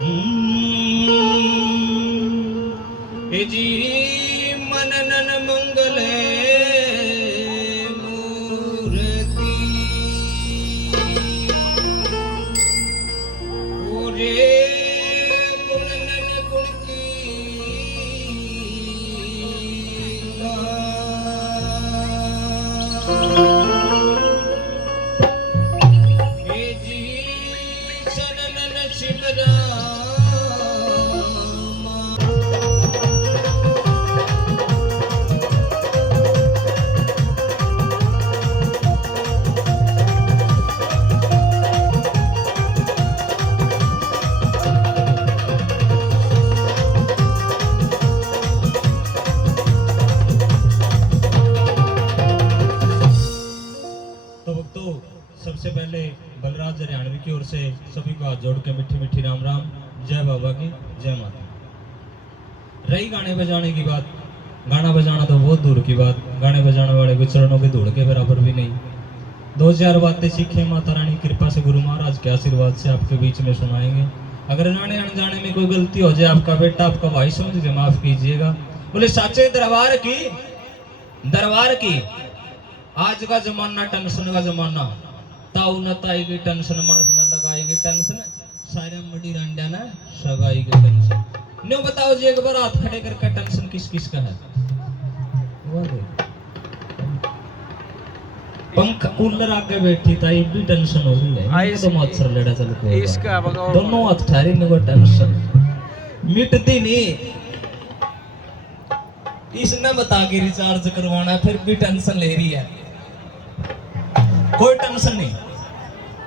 हे जी मननन मंगले मूर्ति ओरे गुणनन गुण की हे जी सननन शिवरा सबसे पहले बलराज हरियाणवी की ओर से सभी को हाथ जोड़ के मीठी मीठी राम राम। जय बाबा की जय माता। रही गाने बजाने की बात, गाना बजाना तो बहुत दूर की बात, गाने बजाने वाले को चरणों के धूल के बराबर भी नहीं। 2000 बातें सीखे माता रानी कृपा से गुरु महाराज के आशीर्वाद से आपके बीच में सुनाएंगे। अगर जाने अनजाने में कोई गलती हो जाए, आपका बेटा आपका भाई समझ के माफ कीजिएगा। बोले साचे दरबार की आज का जमाना टेंशन का जमाना, ताऊ न ताई की टेंशन, मनस न लगाई की टेंशन, सारे मडी रंडा न सगाई की टेंशन। न्यू बताओ जी एक बार हाथ खड़े करके टेंशन किस किस का है? पंख कूलर आके बैठी ताई भी टेंशन हो रही है, तो मच्छर लड़ा चल के इसका दोनों हाथ ठहरी न वो टेंशन मिटती नहीं। इसने बता के रिचार्ज करवाना फिर भी टेंशन ले रही है। कोई टेंशन नहीं,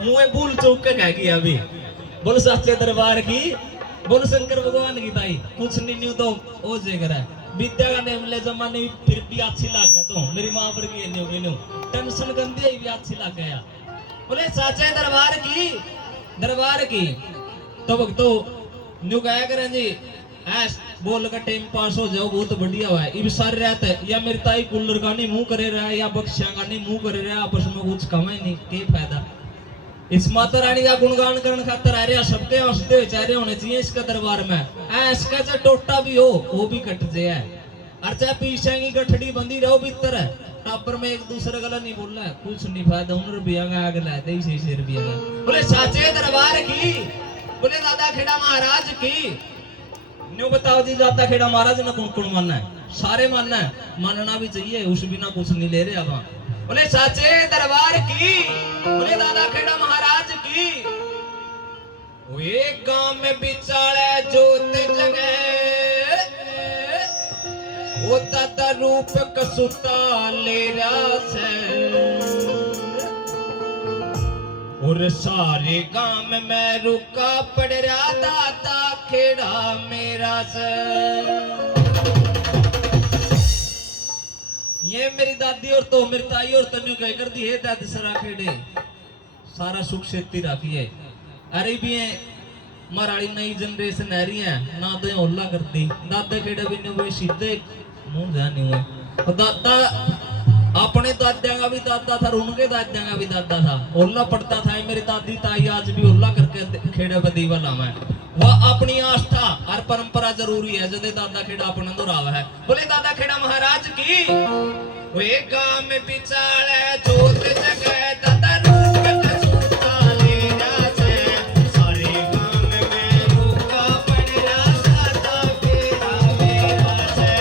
मुझे भूल चूक के कह गया अभी। बोल सच्चे दरबार की, बोल शंकर भगवान की ताई कुछ नहीं न्यू तो ओ जेगर है विद्या का नेम ले जमाने फिर भी अच्छी लग गया। तो मेरी माँ पर की न्यू टेंशन गंदी है भी अच्छी लग गया। बोले सच्चे दरबार की तो भक्तो न्यू कहा करें जी ऐस बोल का टाइम पास हो जाओ बहुत बढ़िया हुआ है। इब सारे रहते है या मेरी ताई कूलर का नहीं मुंह करे रहा है या बख्शिया का नहीं मुंह करे रहा है, आपस में कुछ कमा ही नहीं, क्या फायदा। इस माता रानी का गुणगान करने खातर आ रहे सबके हंसते हुए चेहरे होने चाहिए इसका दरबार में। इसका चाहे टोटा भी हो वो भी कट जाए, और चाहे पीछे की गठड़ी बंदी रहो भीतर है टापर में एक दूसरे गला नहीं बोल रहा है, कुछ नहीं फायदा। 1 रुपया का आगे लाए दे 6 रुपया का। बोले साचे दरबार की, बोले दादा खेड़ा महाराज की। न्यू बताओ जी दादा खेड़ा महाराज ने कौन कौन मानना है? सारे मानना है, मानना भी चाहिए, उस बिना कुछ नहीं ले रहे अब। बोले साचे दरबार की, बोले दादा खेड़ा महाराज की। वो एक गांव में बिचाले जोत जगे, वो दादा रूप कसुता ले रहा से, और सारे गांव में मैं रुका पड़ रहा दादा खेड़ा मेरा से। ये मेरी दादी और तो मेरी ताई और तन्यू कह कर दी है दादी सरा खेड़े सारा सुख शेती राखिए। अरे भी है मराड़ी नई जनरेशन आ रही है ना दे होल्ला करती दादा खेड़े भी नहीं वो सीधे मुंह जाने हुए। दादा अपने दादा का भी दादा था, उनके दादा का भी दादा था, ओल्ला पड़ता था। मेरी दादी ताई आज भी ओल्ला करके खेड़े बदी वाला मैं। वह अपनी आस्था और परंपरा जरूरी है, जदे दादा खेड़ा अपना दोहरावा है। बोले दादा खेड़ा महाराज की। वे गांव में बिचाले जोत जगह दादा रूप कसुता ले रहा से, सारे गांव में रुका पड़ रहा दादा खेड़ा मेरा से।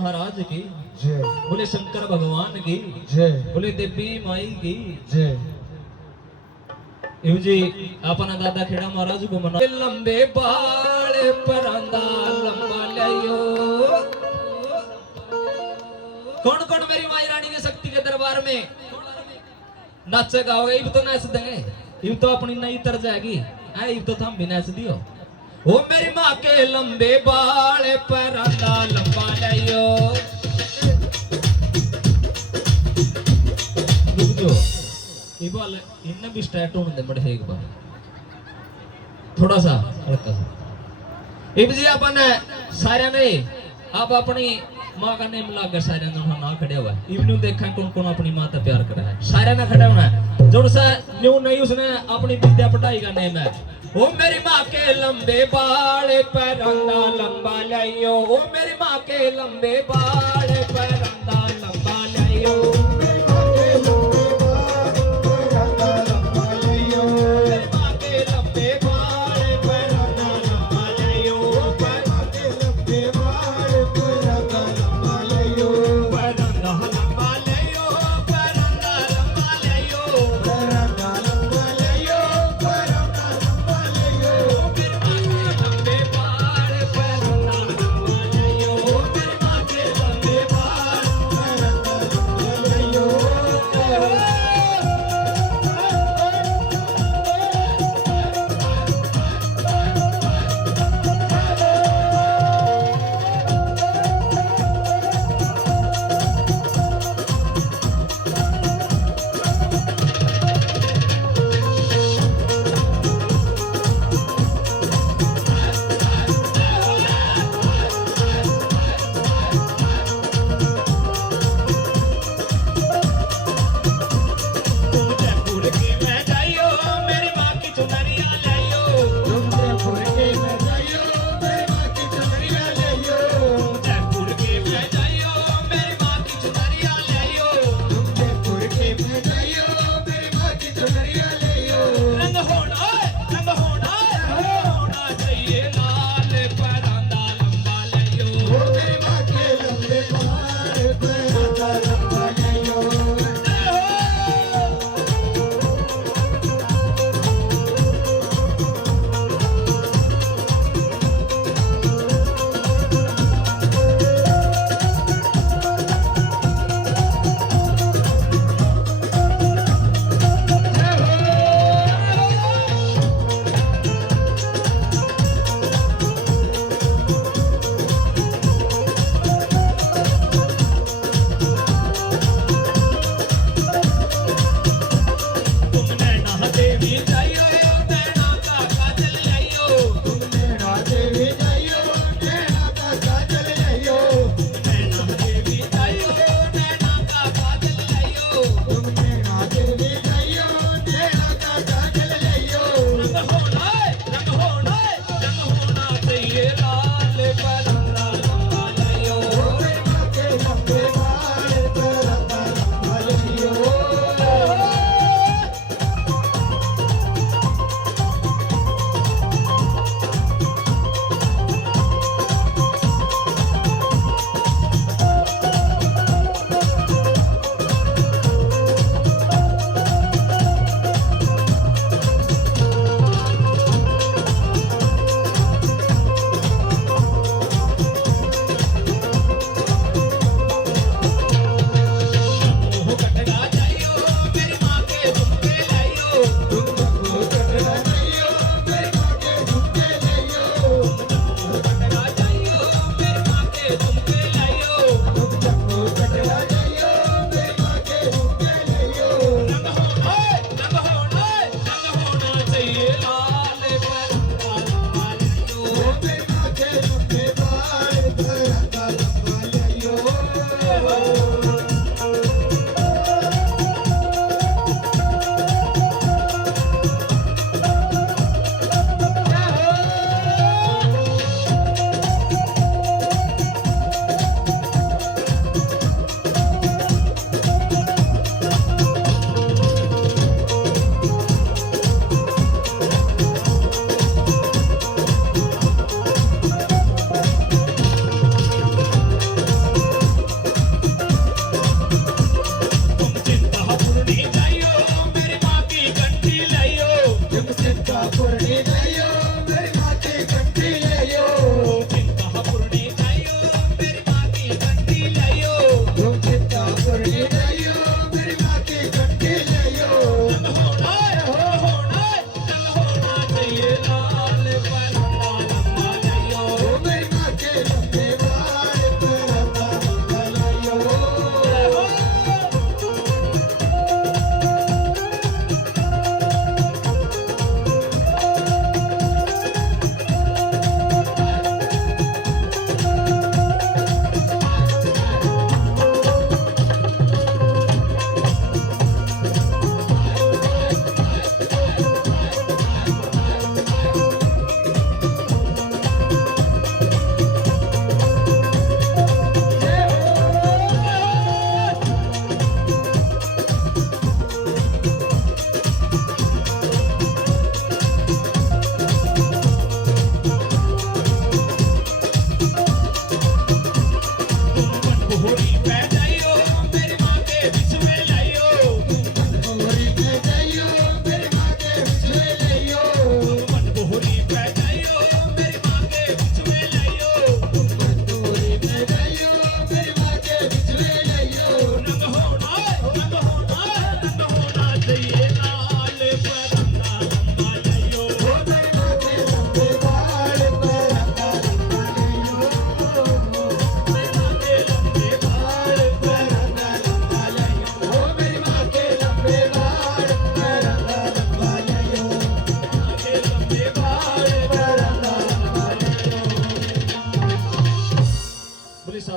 महाराज की जय बोले शंकर भगवान की जय बोले देवी माई की जय इव जी अपना दादा खेड़ा महाराज को मना लंबे बाल परांदा लंबा लियो कौन कौन मेरी माई रानी की शक्ति के दरबार में नाचे गाओगे इब तो नाच देंगे इब तो अपनी नई तरज आएगी इब तो हम भी नाच दियो ओ मेरी माँ के लंबे बाल परांदा लंबा लियो रुक जो इबाल इन्ने भी स्टार्ट होने दे बड़े एक बार थोड़ा सा हल्का सा इब जी अपन सारे ने आप अपनी माँ का नेम लाकर सारे ने ना खड़े हुआ है इब न्यू देखा कौन कौन अपनी माँ से प्यार कर रहा है सारे ने खड़ा होना है जो सा न्यू नहीं उसने अपनी विद्या पढ़ाई का नेम है ओ मेरी माँ के लंबे बाल परांदा लंबा लियो ओ मेरी माँ के लंबे बाल परांदा लंबा लियो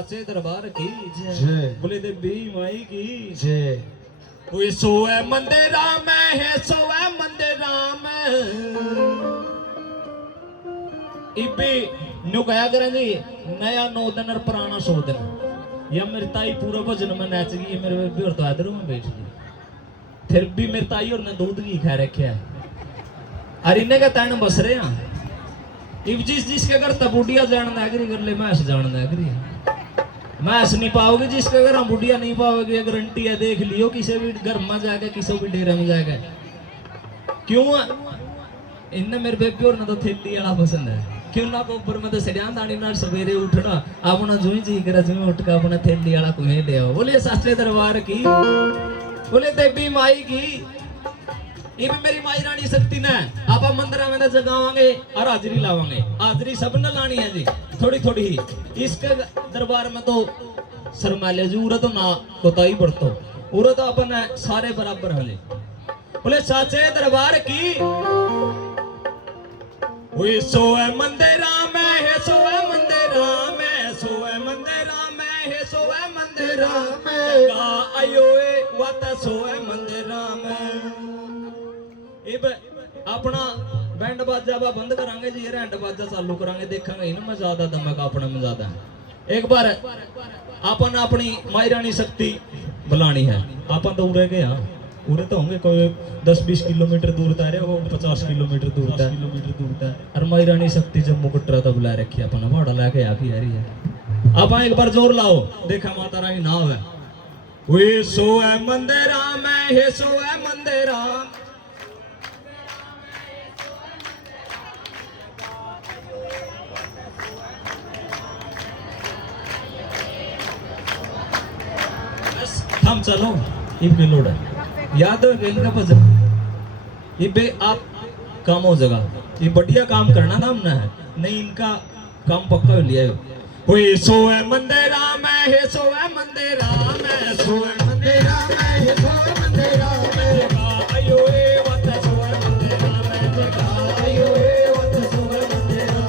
साचे दरबार की जय। बोले देवी माई की जय। कोई सोए मंदिरा में है सोए मंदिरा में इबे न्यू कहा करेंगे नया 9 दिन और पुराना 100 दिन या मेरी ताई पूरा भजन में नाच गई मेरे बेबी और तो इधर में बैठ गई फिर भी मेरी ताई और ने दूध की खा रखे है अरे इन्हें का तैन बस रहे हैं इब जिसके घर तबूडिया जान नागरी कर ले मैस जान नागरी मैस नहीं पाओगे जिसके घर हम बुढ़िया नहीं पाओगे गारंटी है देख लियो किसी भी घर में जाएगा किसी भी डेरे में जाएगा क्यों इनने मेरे बेबी और ना तो थैली वाला पसंद है क्यों ना को ऊपर में तो सड़ियां दानी ना सवेरे उठना अपना जुई जी कर जुई उठ का अपना थैली वाला कुहे ले आओ बोले साचे दरबार की बोले देवी माई की ये भी मेरी माई रानी शक्ति ने आप मंदिर में जगावांगे और हाजरी लावांगे हाजरी सब ने लानी है जी थोड़ी थोड़ी ही इसके दरबार में तो शर्माले जी उरा तो ना कोताही बढ़तो उरा तो अपन सारे बराबर हले बोले साचे दरबार की वो सोए मंदिरा में है सोए मंदिरा में सोए मंदिरा में है सोए मंदिरा में गा आयो ए वत सोए मंदिरा में इब अपना बैंड बाजा बंद करांगे जी रैंड बाजा चालू करांगे देखेंगे इन में ज्यादा दमक अपने में ज्यादा है एक बार अपन अपनी माई रानी शक्ति बुलानी है अपन तो उड़े गए उड़े तो होंगे कोई 10-20 किलोमीटर दूर तारे वो 50 किलोमीटर दूर है और माई रानी शक्ति जम्मू कटरा तो बुला रखी है अपन भाड़ा लेके आके आ रही है आप एक बार जोर लाओ देखा माता रानी नाव है वे सोए मंदिरा में हे सोए मंदिरा हम चलो इनके लोड है याद है इनका भजन ये बे आप काम हो जाएगा ये बढ़िया काम करना था हमने नहीं इनका काम पक्का लिया है सोए मंदिरा में है सोए मंदिरा में सोए मंदिरा में है सोए मंदिरा में आयो ए वत सोए मंदिरा में आयो ए वत सोए मंदिरा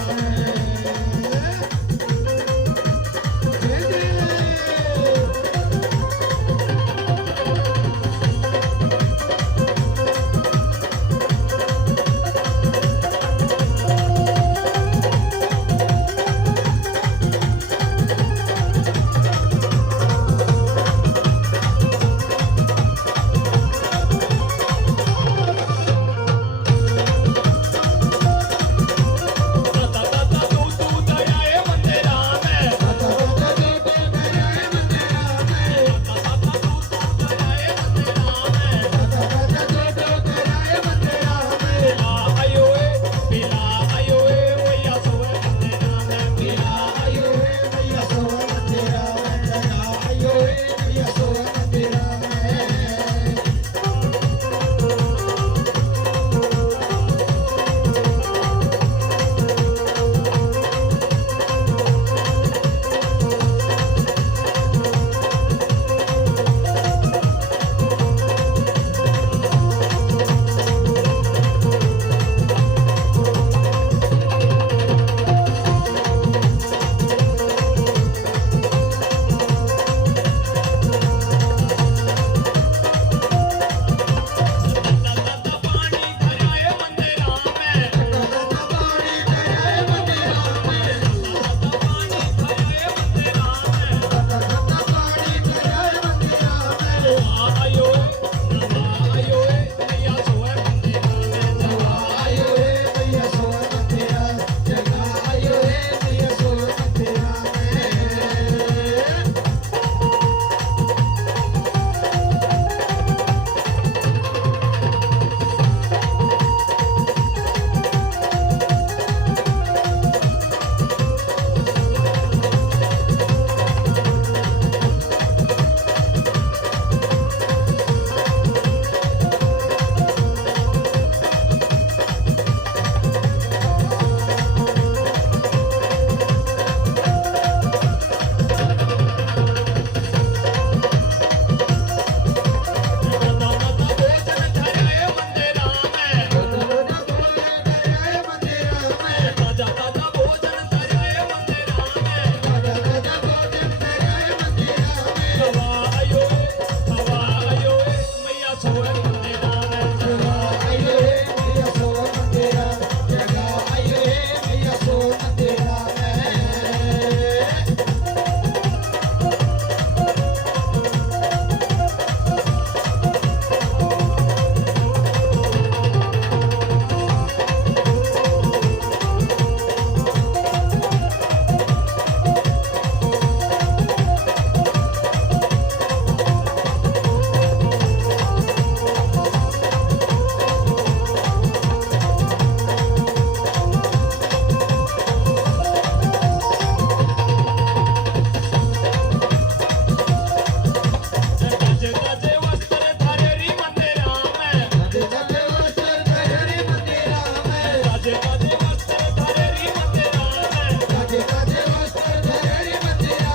काजे काजे वस्त्र धरे री मंदिरा में काजे काजे वस्त्र धरे रे मंदिरा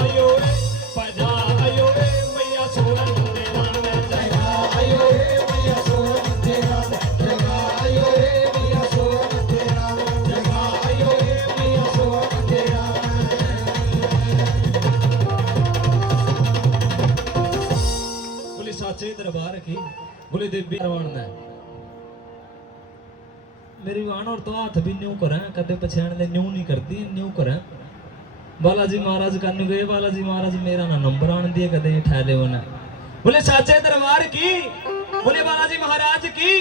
में पजा आयो रे मैया सोहर मंदिरा में जगा आयो रे मैया सोहर मंदिरा में जगा आयो रे मैया सोहर मंदिरा में जगा आयो रे मैया सोहर मंदिरा में बोले साचे दरबार की बोले देवी रवान ने मेरी वाण और तो हाथ भी न्यू करें कदे पछाण दे न्यू नहीं करती न्यू करें बालाजी महाराज करने गए बालाजी महाराज मेरा ना नंबर आन दिए कदे ठहरे होना बोले साचे दरबार की बोले बालाजी महाराज की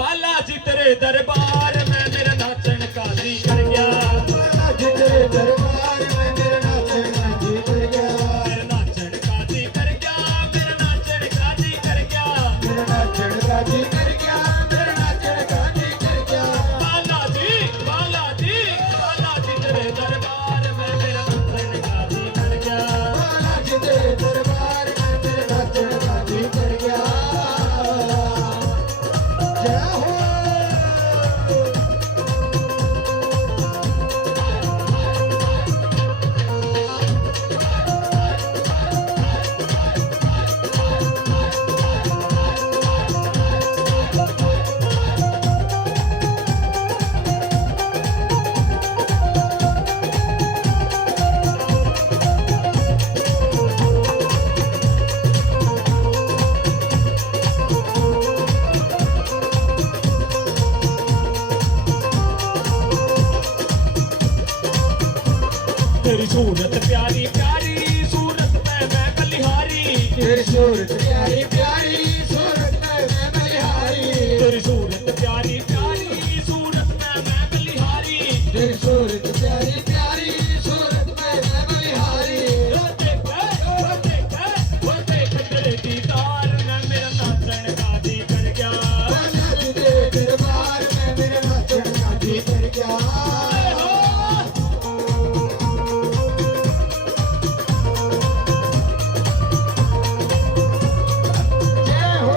बालाजी तेरे दरबार में मेरा नाचन काजी कर गया बालाजी तेरे दरबार में मेरा नाचन काजी कर गया मेरा नाचन काजी कर गया मेरा नाचन काजी कर गया मेरा नाचन काजी कर गया मेरा नाचन काजी कर गया बालाजी बालाजी बालाजी तेरे दरबार में मेरा नाचन काजी कर गया बालाजी तेरे दरबार में मेरा नाचन काजी कर गया जय हो तेरी सूरत प्यारी प्यारी सूरत में मैं बलिहारी तेरी सूरत प्यारी प्यारी सूरत में मैं बलिहारी तेरी सूरत प्यारी प्यारी सूरत में मैं बलिहारी तेरी सूरत प्यारी प्यारी सूरत में मैं बलिहारी वो देख तेरे दीदार में मेरा नाचन काजी कर गया बालाजी तेरे दरबार में मेरा नाचन काजी कर गया जय हो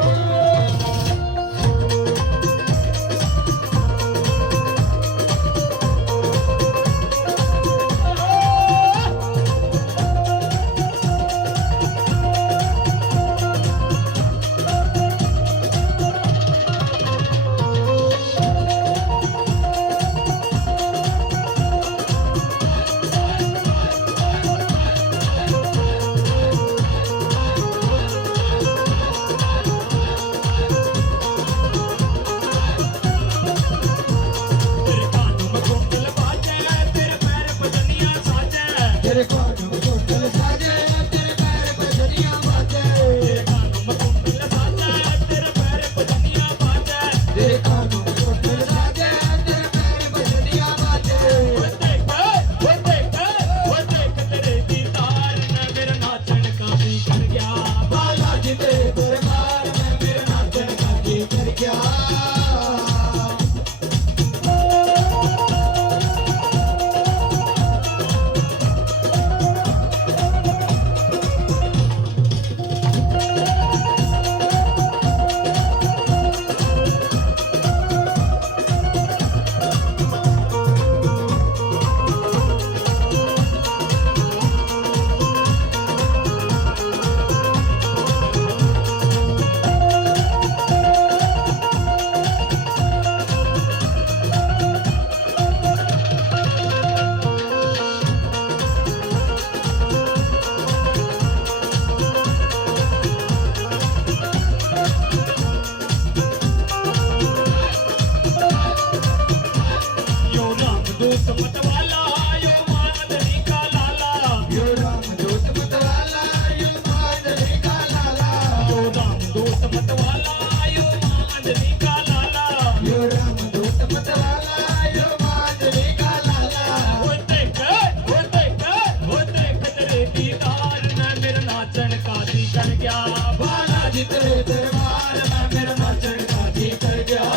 तेरे कानों में कुंडल बाजे तेरे पैर बजनियां साजे तेरे कानों में कुंडल साजे तेरे पैर बजनियां बाजे तेरे कानों में कुंडल बाजे तेरे पैर बजनियां बाजे तेरे कानों में कुंडल साजे तेरे पैर बजनियां बाजे वो देख तेरे दीदार में मेरा नाचन काजी कर गया बालाजी तेरे दरबार में मेरा नाचन काजी कर गया यो रामदूत मतवाला यो माननी का लाला यो रामदूत मतवाला यो मांडली का लाला यो रामदूत मतवाला यो माननी का लाला यो रामदूत मतवाला यो मांडली का लाला वो देख तेरे दीदार में मेरा नाचन काजी कर गया बालाजी तेरे दरबार में मेरा नाचन काजी कर गया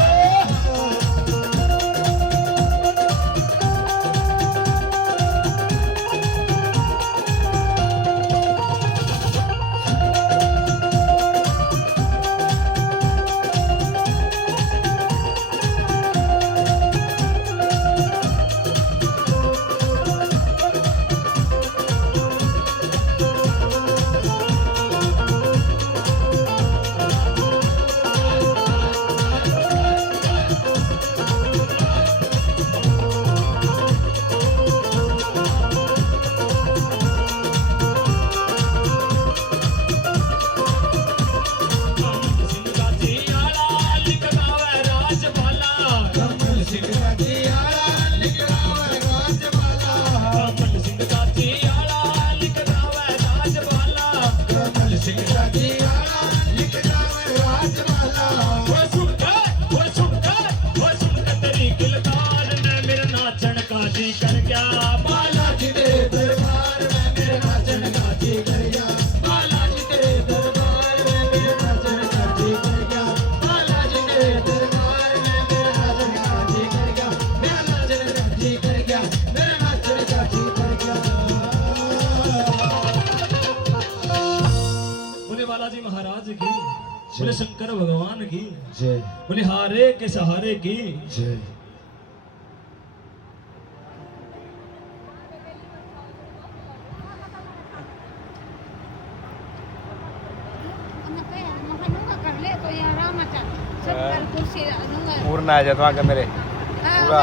कमल सिंह काजी आला लिखदा वे राजबाला कमल सिंह काजी आला लिखदा वे राजबाला कमल सिंह काजी आला लिखदा वे राजबाला वो सुन के तेरी किलकार ने मेरे नाचन का जी कर गया बालाजी तेरे दरबार में मेरे नाचन का जी कर गया बालाजी तेरे दरबार में मेरे नाचन का जी कर गया बालाजी तेरे दरबार में मेरे नाचन का जी कर गया मेरा नाचन का जी कर गया मेरे नाचन का जी कर गया बोले बालाजी महाराज की बोले शंकर भगवान की जय बोले हारे के सहारे की जय पूर्ण आ जा तो आगे मेरे पूरा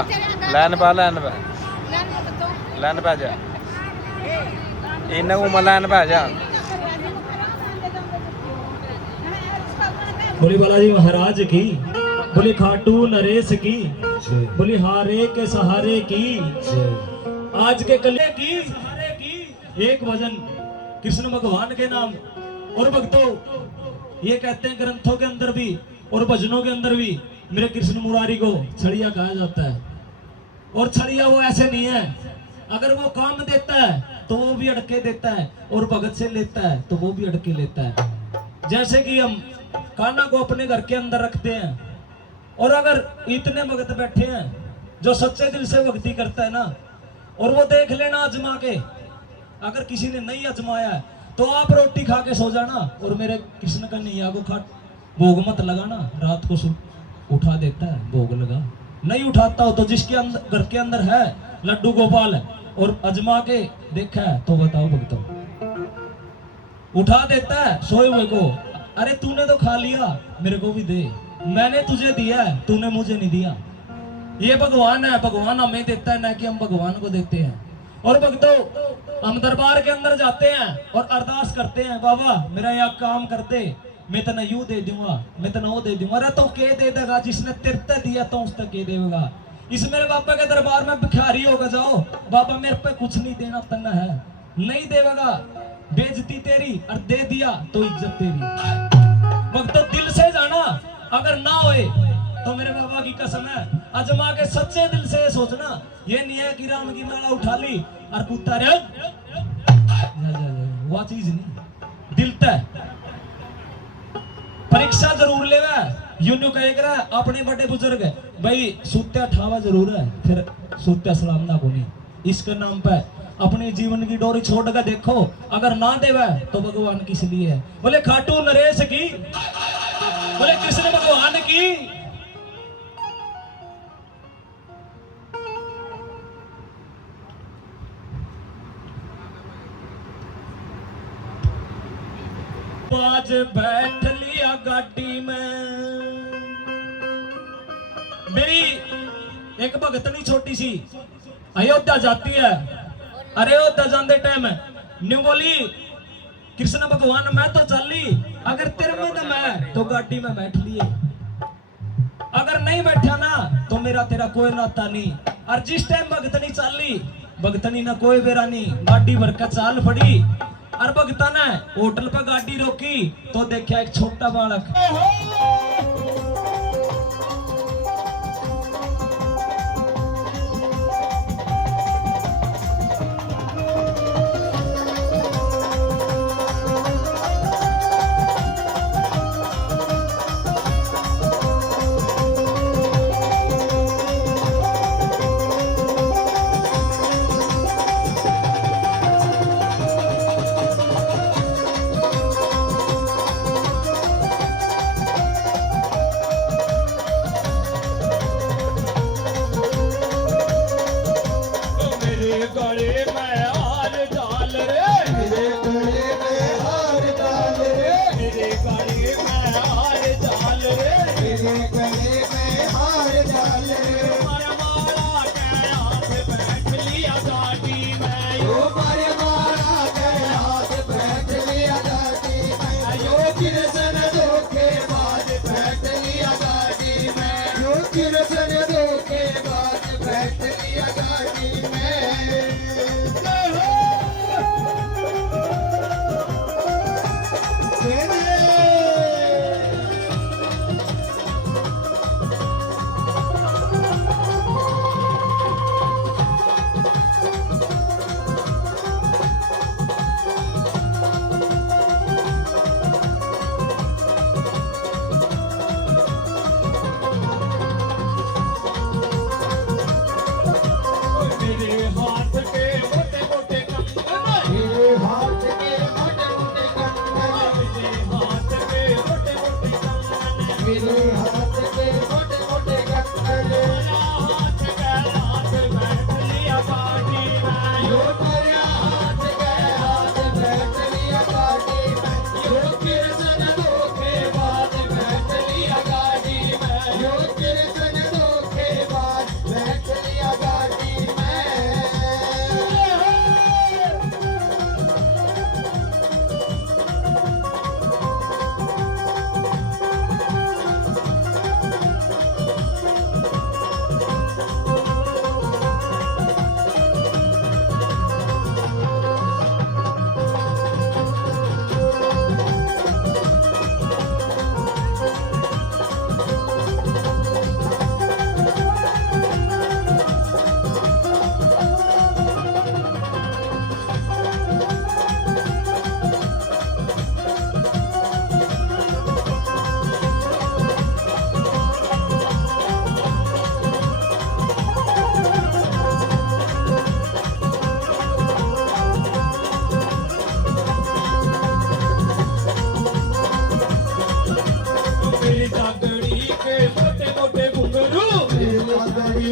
लाइन पा लाइन पे जा इन्हें को लाइन पे जा बोले बालाजी महाराज की बोले खाटू नरेश की जय बोले हारे के सहारे की जय आज के कले की सहारे की एक भजन कृष्ण भगवान के नाम। और भक्तों ये कहते हैं ग्रंथों के अंदर भी और भजनों के अंदर भी मेरे कृष्ण मुरारी को छड़िया कहा जाता है। और छड़िया वो ऐसे नहीं है, अगर वो काम देता है तो वो भी अड़के देता है और भगत से लेता है तो वो भी अड़के लेता है। जैसे कि हम कान्हा को अपने घर के अंदर रखते हैं और अगर इतने भगत बैठे हैं जो सच्चे दिल से भक्ति करता है ना, और वो देख लेना आजमा के, अगर किसी ने नहीं आजमाया है तो आप रोटी खा के सो जाना और मेरे कृष्ण का नैया को खा भोग मत लगाना, रात को उठा देता है भोग लगा। नहीं उठाता हो तो जिसके अंदर घर के अंदर है लड्डू गोपाल और अजमा के देखा है तो बताओ भक्तों, उठा देता है सोए हुए को। अरे तूने तो खा लिया मेरे को भी दे, मैंने तुझे दिया है तूने मुझे नहीं दिया। ये भगवान है, भगवान हमें देता है ना कि हम भगवान को देते हैं। और भक्तों हम दरबार के अंदर जाते हैं और अरदास करते हैं, बाबा मेरा यहाँ काम करते, मैं तना यूं दे दूंगा, मैं तना वो दे दूंगा। अरे तो के दे देगा, जिसने तिरते दिया तो उसने के देगा। इस मेरे बाबा के दरबार में भिखारी होगा जाओ, बाबा मेरे पे कुछ नहीं देना तना है, नहीं देगा बेइज्जती तेरी, और दे दिया तो इज्जत तेरी। भक्तों दिल से जाना, अगर ना होए तो मेरे बाबा की कसम है अजमा के सच्चे दिल से सोचना। ये नहीं है कि राम की माला उठा ली और कुत्ता रे वो चीज नहीं, दिल तय परीक्षा जरूर लेवा। यूं कहेगा अपने बड़े बुजुर्ग भाई सूत्या ठावा जरूर है, फिर सूत्या सलामना को नहीं। इसके नाम पे अपने जीवन की डोरी छोड़ कर देखो, अगर ना देवा तो भगवान किस लिए है। बोले खाटू नरेश की, बोले कृष्ण भगवान की। आज बैठ लिया गाड़ी में, मेरी एक भगतनी छोटी सी अयोध्या जाती है। अरे अयोध्या जाते टाइम न्यू बोली कृष्ण भगवान मैं तो चल ली, अगर तेरे में दम है तो गाड़ी में बैठ लिए, अगर नहीं बैठा ना तो मेरा तेरा कोई नाता नहीं। और जिस टाइम भगतनी चल ली, भगतनी ना कोई बेरा नहीं, गाड़ी भर कर चाल पड़ी। और भगता ने होटल पर गाड़ी रोकी तो देखा एक छोटा बालक,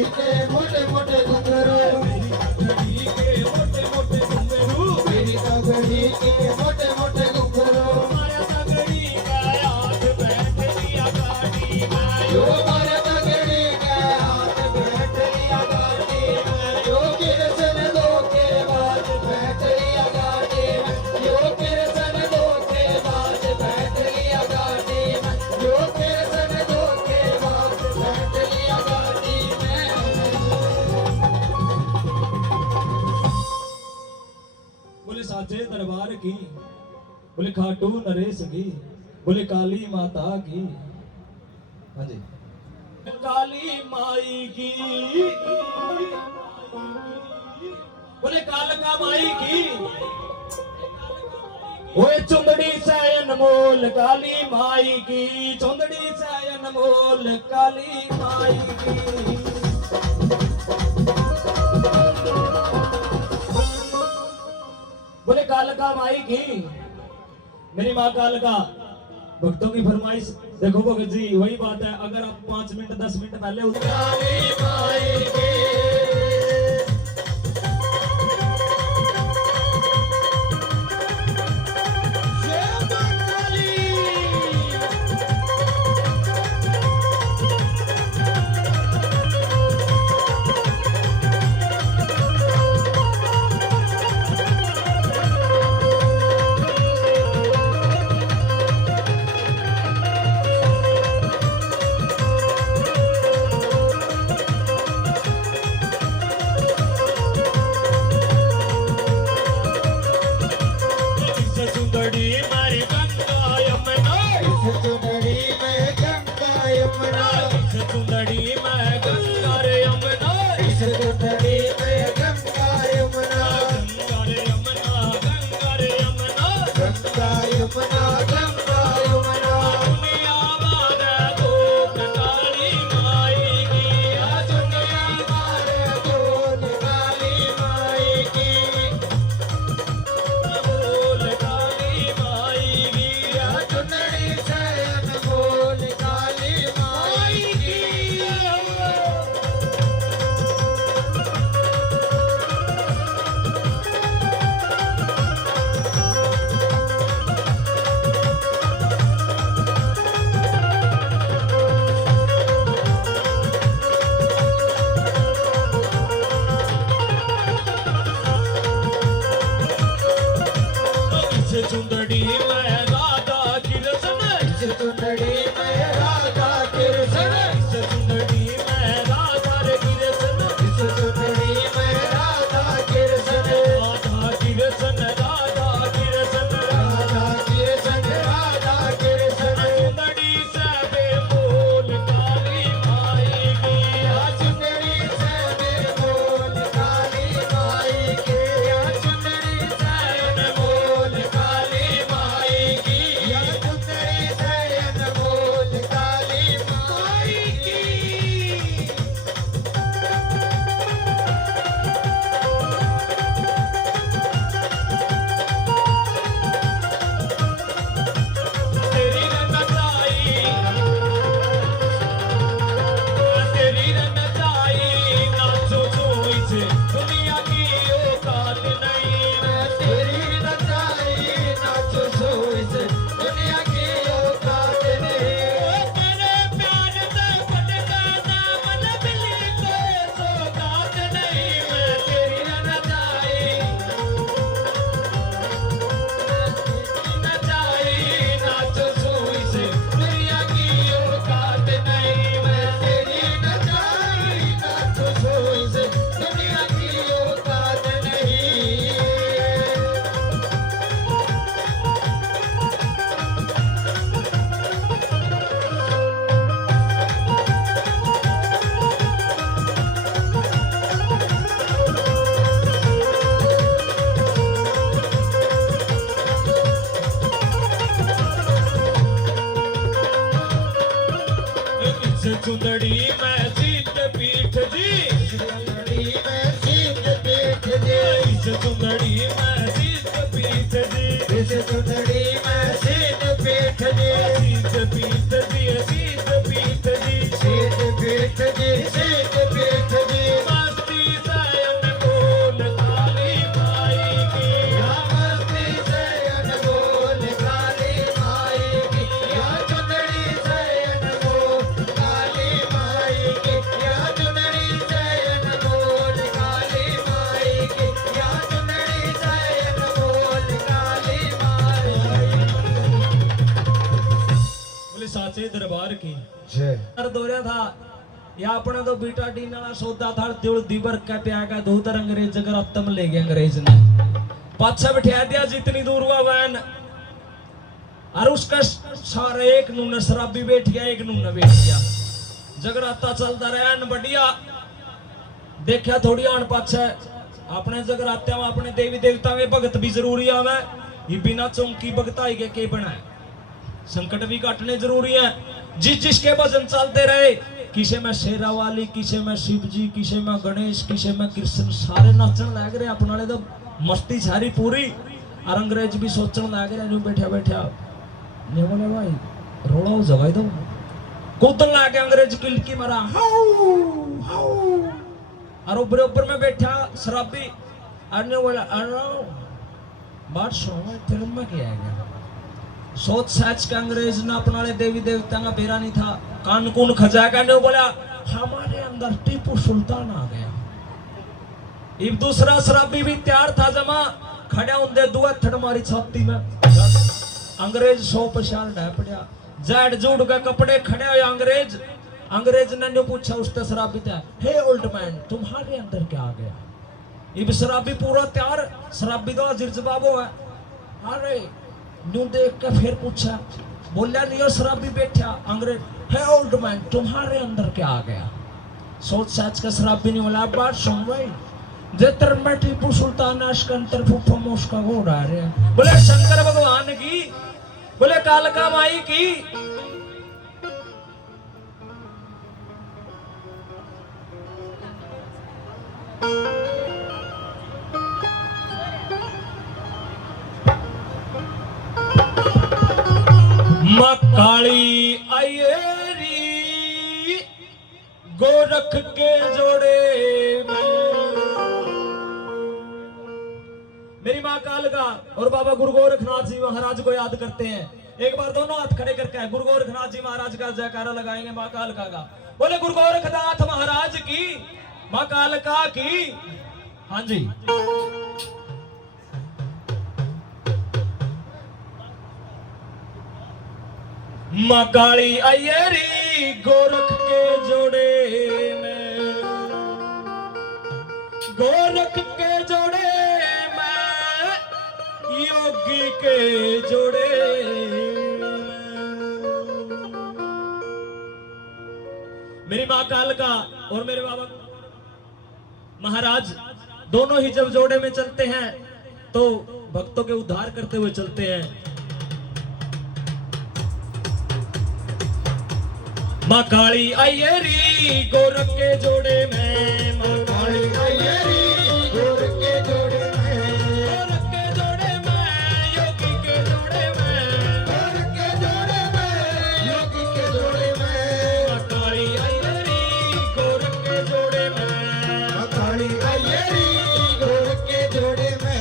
पगड़ी के मोटे मोटे घुंघरू मेरी पगड़ी के मोटे मोटे घुंघरू मेरी पगड़ी के मोटे मोटे घुंघरू माया पगड़ी का हाथ बैठ लिया गाड़ी में यो मारे पगड़ी के हाथ बैठ लिया गाड़ी में यो किरसन दो के बाद बैठ लिया गाड़ी में यो किरसन दो के बाद बैठ लिया गाड़ी में यो किरसन दो के बाद बैठ लिया गाड़ी में बोले साचे दरबार की बोले खाटू नरेश की बोले काली माता की हाँ जी काली माई की बोले कालका माई की ओए चुंदड़ी से अनमोल काली माई की चुंदड़ी से अनमोल काली माई की बोले कालका माई की मेरी माँ कालका भक्तों की फरमाइश देखो भगत जी वही बात है अगर आप 5 मिनट 10 मिनट पहले उठ काली माई के दर्द हो रहा था, या अपने तो बीटाडीन वाला सौदा था, दिल दीवर का प्या का दूधर अंग्रेज जगराता में ले गया अंग्रेज ने, पाछा बिठा दिया जितनी दूर हुआ वैन, और उसका सारे एक नून शराबी बैठ गया, एक नून बैठ गया, जगराता चलता रहा न बढ़िया। देखा थोड़ी आन पाछे अपने जगरात्या में अपने देवी देवता के भगत भी जरूरी आवे, ये बिना चौंकी भगताई के बनाए, संकट भी काटने जरूरी है। जिस जिसके भजन चलते रहे, किसे में शेरावाली, किसे में शिव जी, किसे में गणेश, किसे में कृष्ण, सारे नाचन लग रहे अपना तो मस्ती सारी पूरी। और अंग्रेज भी सोचने लग रहे बैठा बैठा ने बोले भाई रोड़ा हो जगह दो, कूदन लग गया अंग्रेज, किलकी मारा हाउ हाउ, और बराबर में बैठा शराबी, अरे बोला अरे बात सुनो तेरे में क्या है, सोच सच के अंग्रेज ने अपना देवी देवता का बेरा नहीं था, कान कून खजा करने बोला हमारे अंदर टीपू सुल्तान आ गया। एक दूसरा शराबी भी तैयार था जमा, खड़ा उनके दुआ थड़ मारी छाती में, अंग्रेज 100% ढह पड़ा, जड़ जुड़ के कपड़े खड़े हुए अंग्रेज। अंग्रेज ने पूछा उससे शराबी था, हे ओल्ड मैन तुम्हारे अंदर क्या आ गया। इब शराबी पूरा तैयार, शराबी तो हाजिर जवाब है, अरे न्यू देख के फिर पूछा, बोला नहीं शराबी बैठा, अंग्रेज हे ओल्ड मैन तुम्हारे अंदर क्या आ गया। सोच साच का शराबी नहीं बोला, बात सुन भाई जेतर में टीपू सुल्तान अंतर फूफा मोस्का को उड़ा रहे हैं, बोले शंकर भगवान की, बोले कालका माई की। मकाली आयेरी गोरख के जोड़े में, मेरी माँ कालका और बाबा गुरु गोरखनाथ जी महाराज को याद करते हैं। एक बार दोनों हाथ खड़े करके गुरु गोरखनाथ जी महाराज का जयकारा लगाएंगे माँ कालका का। बोले गुरु गोरखनाथ महाराज की, माँ कालका की। हाँ जी, माँ काली आयेरी गोरख के जोड़े में, गोरख के जोड़े में, योगी के जोड़े में। मेरी माँ कालका और मेरे बाबा महाराज दोनों ही जब जोड़े में चलते हैं तो भक्तों के उद्धार करते हुए चलते हैं। माँ काली आयेरी गोरख के जोड़े में, माँ काली आयेरी गोरख के जोड़े में, गोरख के जोड़े में, योगी के जोड़े में, गोरख के जोड़े में, योगी के जोड़े में। माँ काली आयेरी गोरख के जोड़े में, माँ काली आयेरी गोरख के जोड़े में।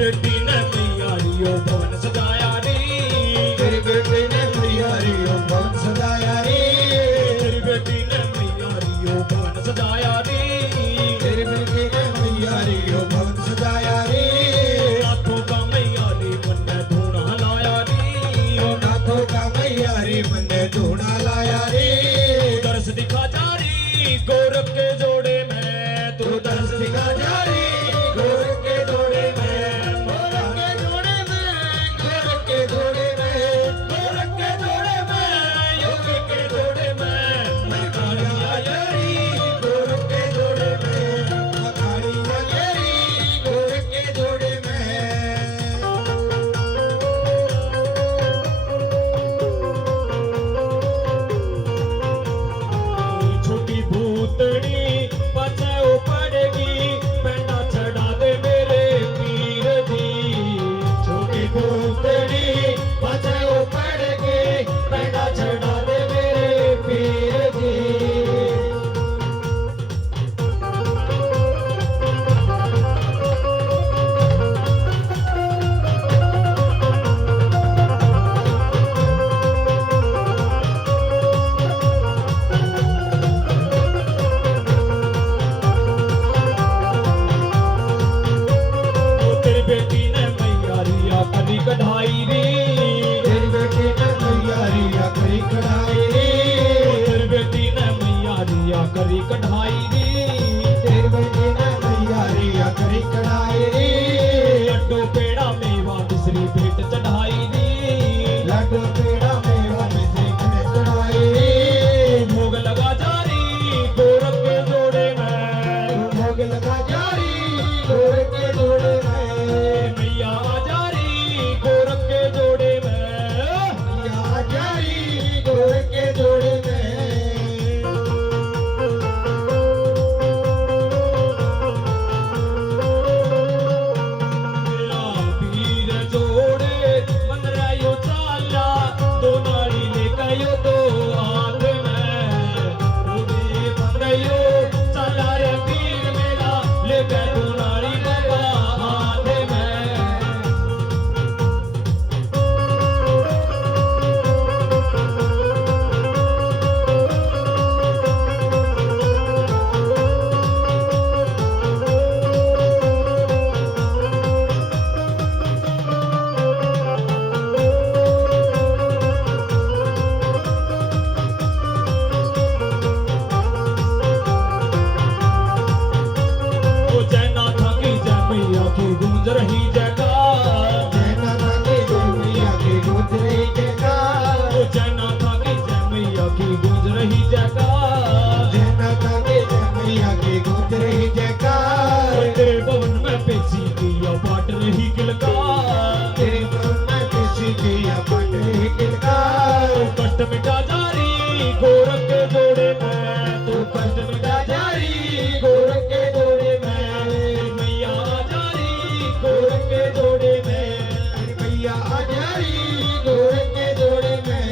बेटी ने मैयारियो भवन सजाया रे, तेरी बेटी ने मैयारियो भवन सजाया रे, तेरी बेटी ने मैयारियो भवन सजाया रे, तेरी बेटी ने मैयारियो भवन सजाया रे। नाथों का मैयारी मन ने धूना लाया रे, नाथों का मैयारी मन ने धूना लाया रे। दर्श दिखा जा री गोरख के जोड़े में, तू दर्श दिखा जा री गोरख के जोड़े में, गोरख के जोड़े में, गोरख करी कढ़ाई नी लड्डू पेड़ा मेवा मिश्री भेंट चढ़ाई दी लड्डू पेड़ा मेवा मिश्री भेंट चढ़ाई नी भोग लगा जारी गोरख के जोड़े में भोग लगा जारी गोरख के जोड़े में मैया जारी गोरख के जोड़े में या जारी गोरख के जोड़े में मेरा पीर जोड़े बन रहा चाला दो नाड़ी लेकर यो दो हाथ में रोदे बन रही चाला रे पीर मेरा लेकर दो नाड़ी बाबा हाथ में ओ जयनाथ की जय मैया की गूंज रही जयकार जैना नागे मैया के गुजरे जयकार ओ जयनाथ की जय मैया की गूंज रही जयकार जैना नागे मैया के गुजरे जयकार तेरे भवन में पेशी किया पाट रही किलकार तेरे मन में किसी की अपन ही किलकार कष्ट मिटा जारी गोरख के जोड़े में तू कष्ट मिटा जारी गोरख के जोड़े में मैया जारी गोरख के जोड़े में मैया आ जारी गोरख के जोड़े में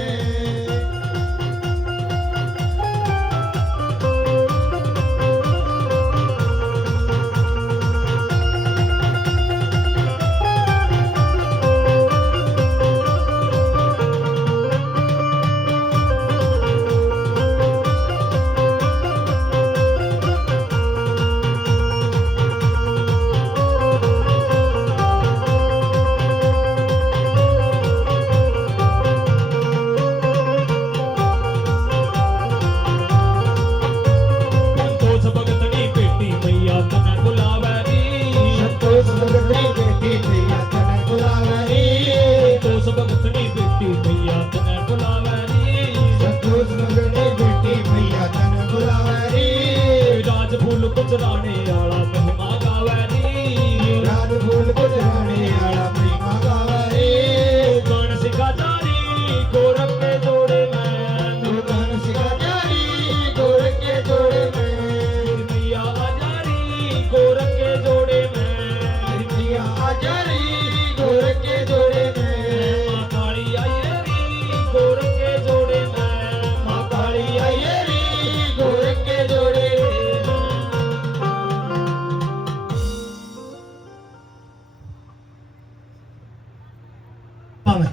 संतोष भगतनी बेटी मैया तने बुलावे री संतोष भगतनी बेटी मैया तने बुलावे री संतोष भगतनी बेटी मैया तने बुलावे री संतोष भगतनी बेटी मैया तने बुलावे री राज फूल गुजराने आला महिमा गावे री राज फूल गुजराने आला महिमा गावे री गान सिखा जारी गोरख के जोड़े में तू गान सिखा जारी गोरख के जोड़े में मैया जारी गोरख के जोड़े में मैया आ जारी गोरख के जोड़े में माँ काली आई री गोरख के जोड़े में माँ काली आई री गोरख के जोड़े में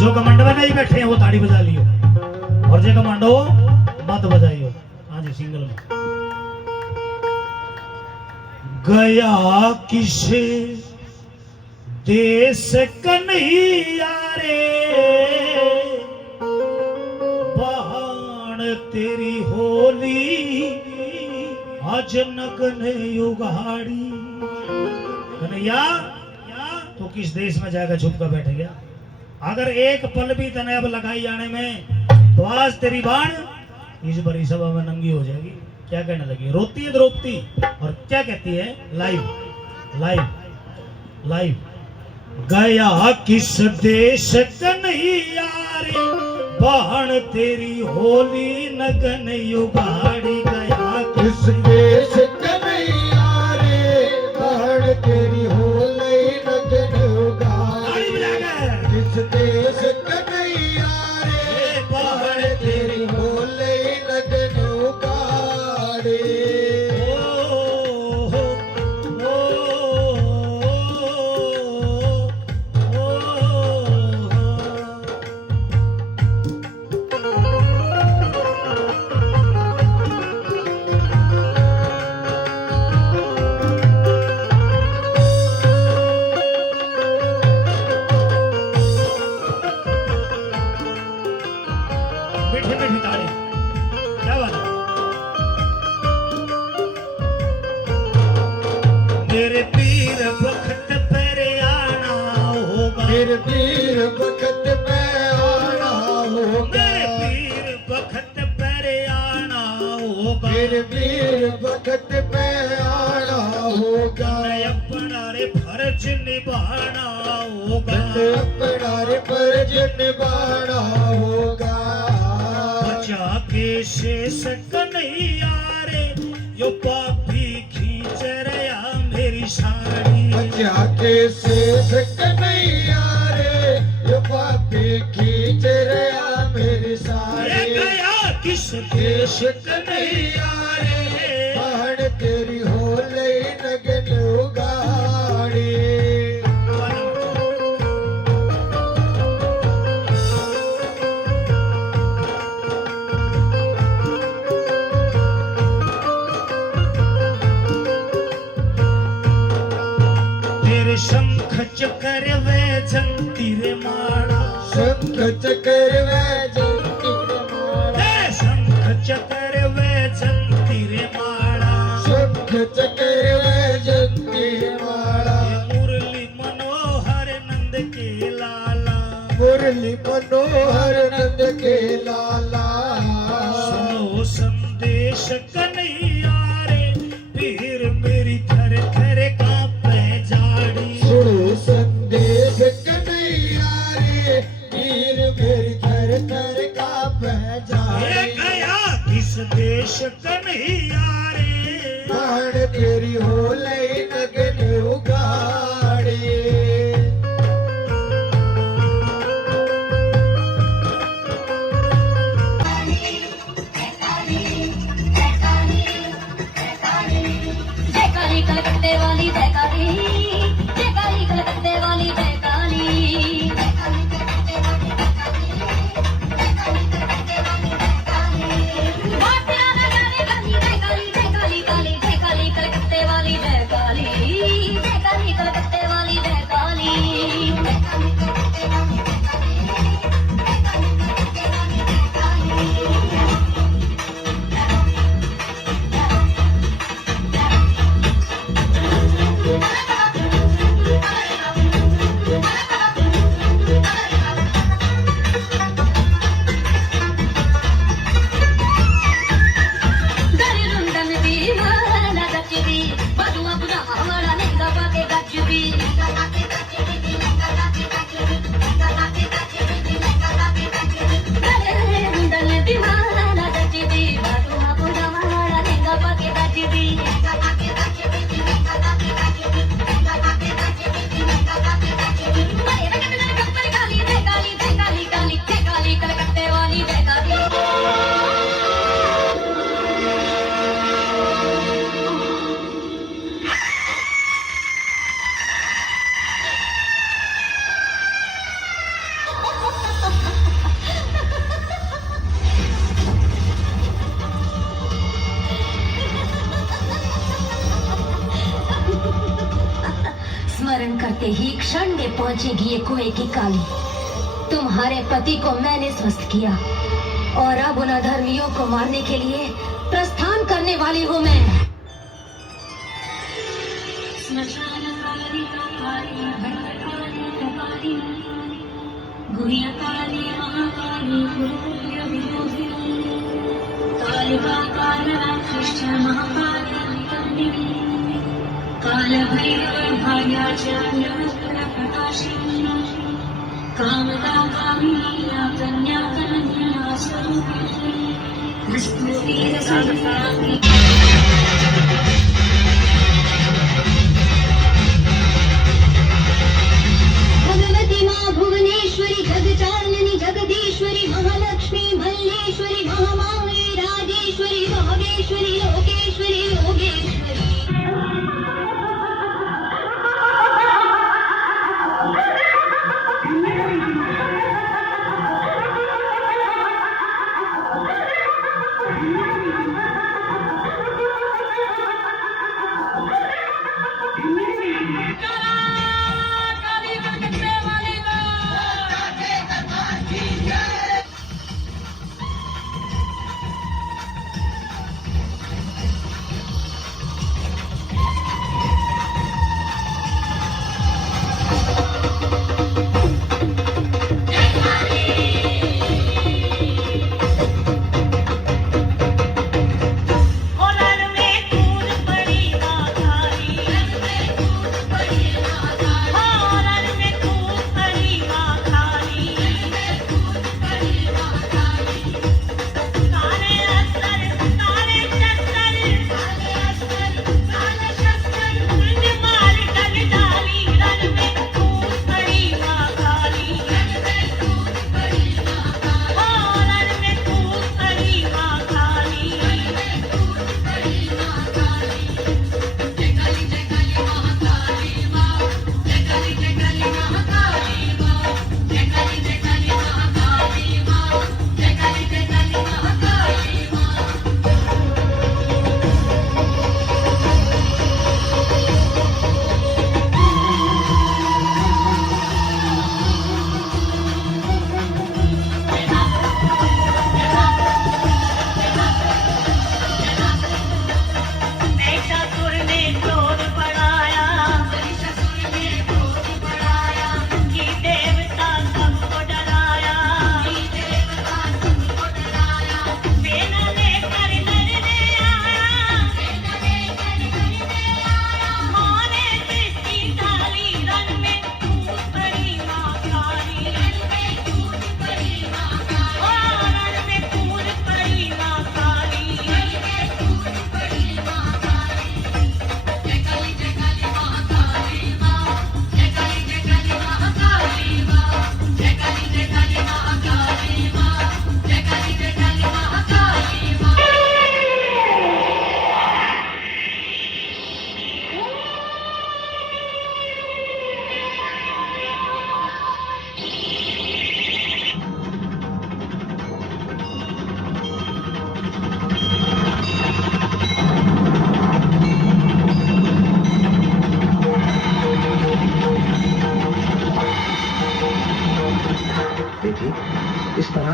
जो कमांडो में नहीं बैठे हैं वो ताड़ी बजा लियो और जो कमांडो मत बजाइयो। हाँ जी सिंगल में गया किस देश कन्हैया रे बाण तेरी होली आज नगन युगाड़ी। कन्हैया तो किस देश में जाकर छुप कर बैठ गया? अगर एक पल भी तने अब लगाई जाने में तो आज तेरी बाण इस बड़ी सभा में नंगी हो जाएगी। क्या कहने लगी? रोती है द्रौपदी और क्या कहती है? लाइव लाइव लाइव गया किस देश कन्हैया रे बाण तेरी होली नगन युगाड़ी। गया किस देश कन्हैया रे बाण तेरी होली नगन ताड़ी उगाड़ी। बजाकर किस देश कन्हैया रे बाण तेरी होली नगन उगाड़ी। फिर पीर वक्त पे आना होगा, पीर वक्त पर आना होगा, फिर पीर वक्त पे आना होगा, अपना रे फर्ज निभाना होगा, अपना रे फर्ज निभाना होगा। बचा के शेष कन्हैया रे यो पापी खींच रहा मेरी साड़ी, बचा के शेष कन्हैया रे यो पापी खींच रहा मेरी साड़ी। गया किस देश कन्हैया रे बाण तेरी हो लई नगन उगाड़ी। तेरे शंख चक्र वे जंती रे माड़ा, शंख चक्र वे जंती रे माड़ा, शंख चक्र वे जंती रे माड़ा, शंख चक्र वे जंती माड़ा। मुरली मनोहर नंद के लाला, मुरली मनोहर नंद के लाला। सुनो संदेश कन्हैया रे पीर मेरी थर थर कांपे जाड़ी, सुनो संदेश कन्हैया रे पीर मेरी थर थर कांपे जाड़ी। गया किस देश कन्हैया रे बाण तेरी हो लई नगन उगाड़ी। जयकाली कलकत्ते वाली जयकाली, जयकाली कलकत्ते वाली जयकाली, बातिया न जाने काली जयकाली, जयकाली काली जयकाली कलकत्ते वाली जयकाली, जयकाली कलकत्ते वाली जयकाली। गरुंडन दी माला गच्चदी, बधुआ बुझा हमारा लहंगा पाके गच्चदी, गरुंडन दी माला गच्चदी, बधुआ बुझा हमारा लहंगा पाके गच्चदी। बड़े रंग में कपड़े काली जयकाली, जयकाली काली जयकाली कलकत्ते वाली जयकाली। स्मरण करते ही क्षण में पहुंचेगी ये कुएं की काली। तुम्हारे पति को मैंने स्वस्थ किया और अब उन अधर्मियों को मारने के लिए प्रस्थान करने वाली हूँ मैं। काल भैरव भाग्याचार्य प्रकाशिनी कामदा कामिनी कन्या कन्या स्वरूपिणी वीर संग्रामी। भगवती माँ भुवनेश्वरी जगचारिणी जगदीश्वरी महालक्ष्मी मल्लेश्वरी महामाई राजेश्वरी भागेश्वरी लोकेश्वरी योगेश्वरी।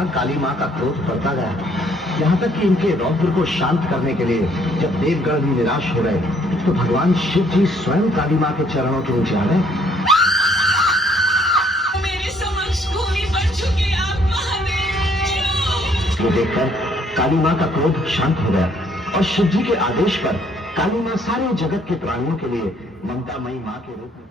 जहाँ काली माँ का क्रोध बढ़ता गया, यहाँ तक कि इनके रौद्र को शांत करने के लिए जब देवगण भी निराश हो गए, तो भगवान शिव जी स्वयं काली माँ के चरणों के नीचे आ गए। मेरे समक्ष भूमि पर झुके आप महादेव। ये देखकर काली माँ का क्रोध शांत हो गया और शिव जी के आदेश पर काली माँ सारे जगत के प्राणियों के लिए ममतामयी माँ के रूप में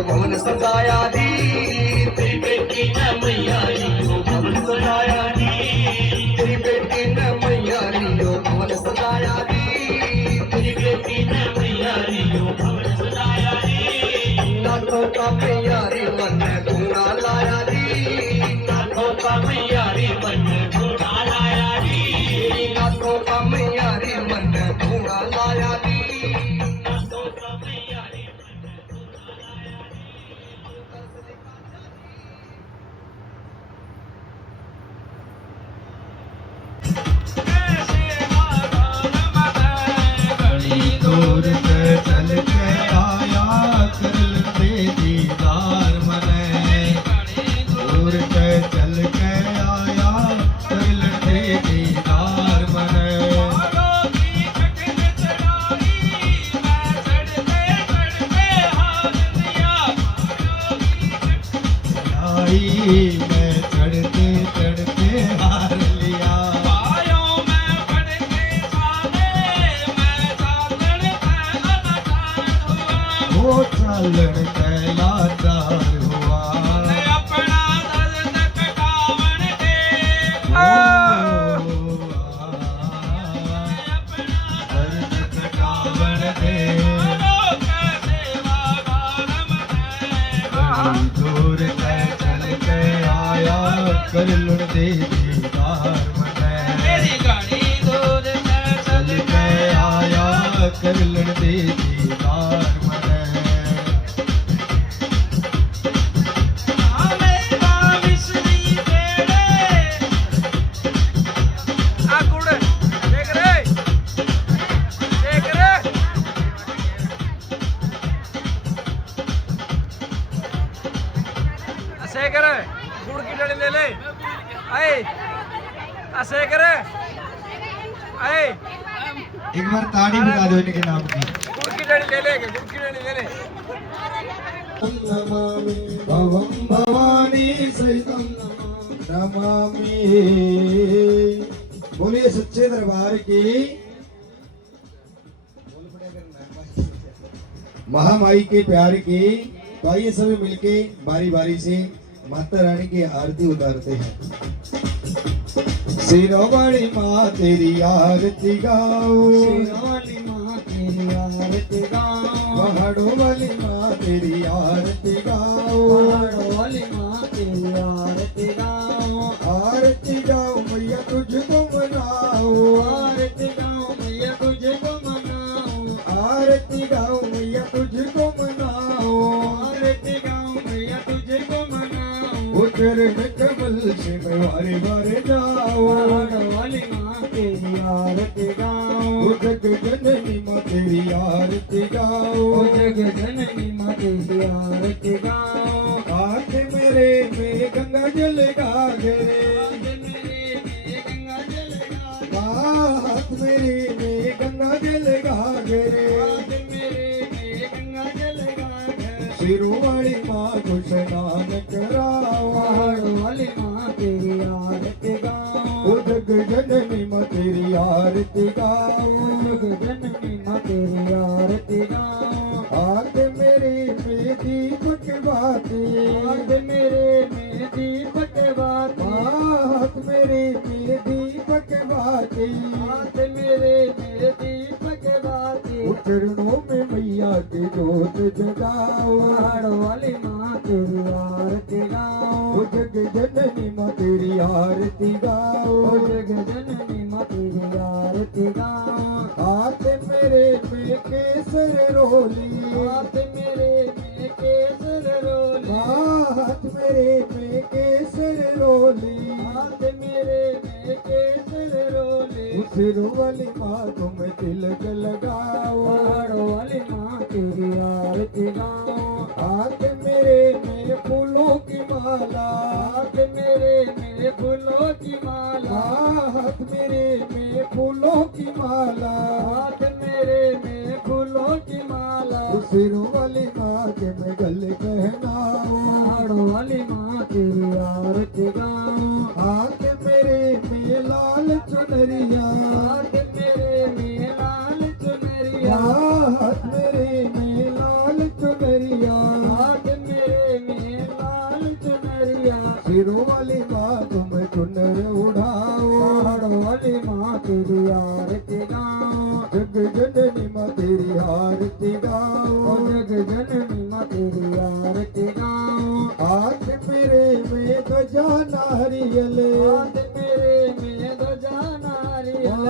भवन सजाया दी, तेरी बेटी ने मैया रियो भवन सजाया दी, तेरी बेटी ने मैया रियो भवन सजाया दी, तेरी बेटी ने मैया रियो भवन सजाया दी। नाथों का मैया री मन घोड़ा लाया दी, नाथों का मैया री मन घोड़ा लाया दी, नाथों का मैया री मन घोड़ा लाया दी। दूर से चल के आया करल दे दीदार मने, दूर से चल के आया करल दे दीदार मने। मैं चढ़ते चढ़ते हार लिया, वो चालन कैला चार हुआ, अपना दर्द कटावन दे, दर्द कटावन दे। बड़ी दूर से चल के आया कर लुण दे दीदार मने, मेरी गाड़ी दूर से चल के आया कर लुण दे दीदार मने। गुड़ की डली ले ले आए, ऐसे करे आए, एक बार ताड़ी बजा दो इनके नाम की। गुड़ की डली ले ले, गुड़ की डली ले ले। नमामि भवं भवानी सहितं नमामि। बोलिए सच्चे दरबार की, महामाई के प्यार की। तो आइए सभी मिलके बारी बारी से माता रानी की आरती उतारते हैं। सिरों वाली माँ तेरी आरती गाओ, सिरों वाली माँ तेरी आरती गाओ, पहाड़ों वाली माँ तेरी आरती गाओ, पहाड़ों वाली माँ तेरी आरती गाओ। आरती गाओ मैया तुझको मनाओ, आरती गाओ मैया तुझको मनाओ, आरती गाओ मैया तुझको मनाओ, आरती गाओ मैया तुझको मनाओ। चरण कमल से मैं वारे वारे जाओ, वाली माँ तेरी आरती गाओ, जग जननी माँ तेरी आरती गाओ, जग जननी माँ तेरी आरती गाओ। हाथ मेरे में गंगा जल गागरे, हाथ मेरे में गंगा जल गागरे, कराओ पहाड़ों वाली माँ तेरी आरती गाओ ओ जग जननी माँ तेरी आरती गाओ जग जननी माँ तेरी आरती गाओ हाथ मेरे में दीपक बाते हाथ मेरे में दीपक बाती हाथ मेरे में दीपक बाते हाथ मेरे में दीपक बाती चरणों में मैया के जोत जगाओ पहाड़ों वाली माँ तेरी आरती गाओ ओ जग जननी माँ तेरी आरती गाओ जग जननी माँ तेरी आरती गाओ हाथ मेरे में केसर रोली हाथ मेरे में केसर रोली हाथ मेरे में केसर रोली हाथ मेरे में केसर रोली सिर वाली माँ तुम तिलक लगाओ पहाड़ों वाली माँ तेरी आरती गाओ हाथ मेरे में फूलों की माला हाथ मेरे में फूलों की माला हाथ मेरे में फूलों की माला हाथ मेरे में फूलों की माला सिर वाली माँ के मैं गले पहनाओ पहाड़ों वाली माँ तेरी आरती गाओ हाथ मेरे में लाल चुनरिया हाथ मेरे में लाल चुनरिया हाथ मेरे में लाल चुनरिया हाथ मेरे में लाल चुनरिया सिरों वाली माँ तुम चुनर उड़ाओ पहाड़ों वाली माँ तेरी आरती गाओ जग जननी माँ तेरी आरती गाओ जग जननी माँ तेरी आरती गाओ हाथ मेरे में ध्वजा नारियल हाथ मेरे में ध्वजा नारियल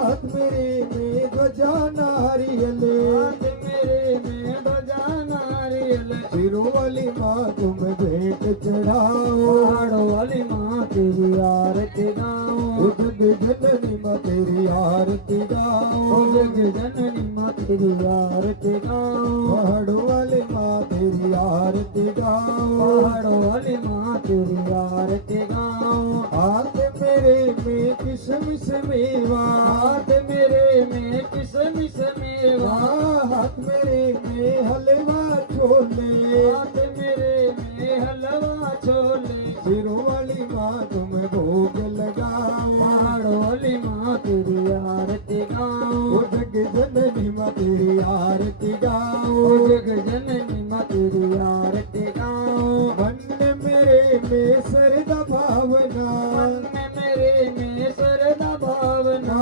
हाथ मेरे में ध्वजा नारियल हाथ मेरे में ध्वजा नारियल सिरों वाली माँ तुम भेंट चढ़ाओ पहाड़ों वाली माँ तेरी आरती गाओ जग जननी माँ तेरी आरती गाओ जग जननी माँ तेरी आरती गाओ पहाड़ों वाली माँ तेरी आरती गाओ पहाड़ों वाली माँ तेरी आरती गाओ हाथ मेरे में किशमिश मेवा हाथ मेरे में किशमिश मेवा हाथ मेरे में हलवा छोले हाथ मेरे में हलवा छोले सिरों वाली माँ तुम भोग लगाओ पहाड़ों वाली माँ तेरी आरती गाओ जग जननी माँ तेरी आरती गाओ जग जननी माँ तेरी आरती गाओ मन मेरे में सरदा भावना मन मेरे में सरदा भावना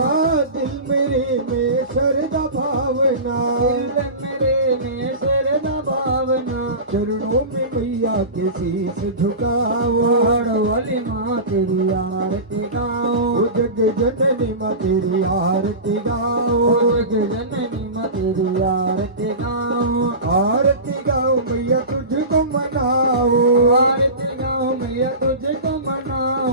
दिल मेरे में सरदा भावना दिल मेरे में सरदा भावना चरणों में मैया के शीश झुकाओ पहाड़ों वाली माँ तेरी आरती गाओ जग जननी माँ तेरी आरती गाओ जग जननी माँ तेरी आरती गाओ आरती गाओ मैया तुझको मनाओ आरती गाओ मैया तुझको मनाओ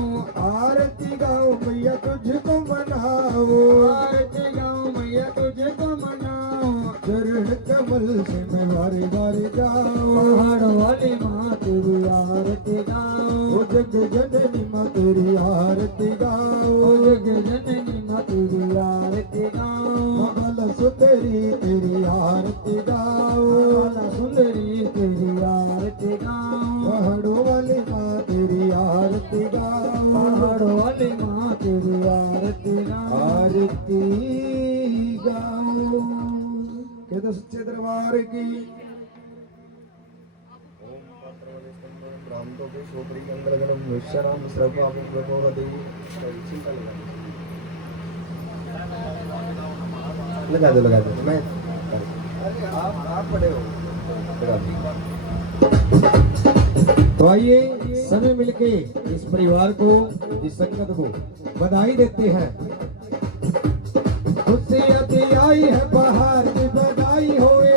आरती गाओ मैया तुझको मनाओ आरती गाओ मैया तुझको मनाओ चरण कमल से मैं बारे बारे जाओ पहाड़ों वाली माँ तेरी आरती गाओ जग जननी माँ तेरी आरती गाओ जग जननी माँ तेरी आरती गाओ बाला सुंदरी तेरी आरती गाओ बाला सुंदरी तेरी आरती गाओ पहाड़ों वाली माँ तेरी आरती गाओ पहाड़ों वाली माँ तेरी आरती गाओ आरती गाओ कहते सच्चे दरबार की लगा दो मैं आप पढ़े हो तो आइए सभी मिलके इस परिवार को इस संगत को बधाई देते हैं। खुशियाँ आई है बाहर की बधाई होए